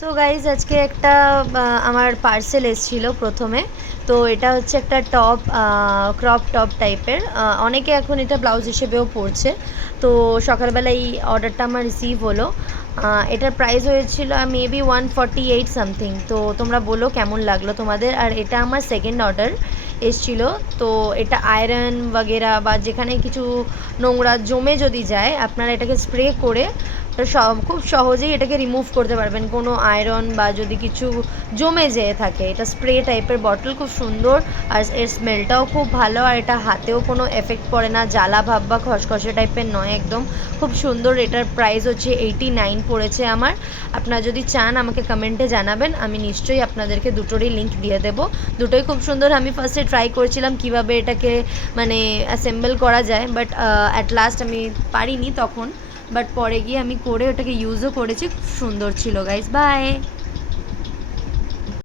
So guys আজকে একটা আমার পার্সেল এসেছিল প্রথমে। তো এটা হচ্ছে একটা টপ, ক্রপ টপ টাইপের। অনেকে এখন এটা ব্লাউজ হিসেবেও পরছে। তো সকালবেলা এই অর্ডারটা আমার রিসিভ হলো। এটার প্রাইস হয়েছিল মেবি 148 সামথিং। তো তোমরা বলো কেমন লাগলো তোমাদের। আর এটা আমার সেকেন্ড অর্ডার এসছিল। তো এটা আয়রন বগেরা বা যেখানে কিছু নোংরা জমে যদি যায়, আপনারা এটাকে স্প্রে করে খুব সহজেই এটাকে রিমুভ করতে পারবেন। কোনো আয়রন বা যদি কিছু জমে যেয়ে থাকে, এটা স্প্রে টাইপের বটল, খুব সুন্দর। আর এর স্মেলটাও খুব ভালো। আর এটা হাতেও কোনো এফেক্ট পড়ে না, জ্বালা ভাব বা খসখসে টাইপের নয়, একদম খুব সুন্দর। এটার প্রাইস হচ্ছে 89 পড়েছে আমার। আপনারা যদি চান আমাকে কমেন্টে জানাবেন, আমি নিশ্চয়ই আপনাদেরকে দুটোরই লিঙ্ক দিয়ে দেবো। দুটোই খুব সুন্দর। আমি ফার্স্টে ট্রাই করেছিলাম কীভাবে এটাকে মানে অ্যাসেম্বল করা যায়, বাট অ্যাট লাস্ট আমি পারিনি তখন। বাট পরে গিয়ে আমি করে ওটাকে ইউজও করেছি, খুব সুন্দর ছিল গাইস। বাই।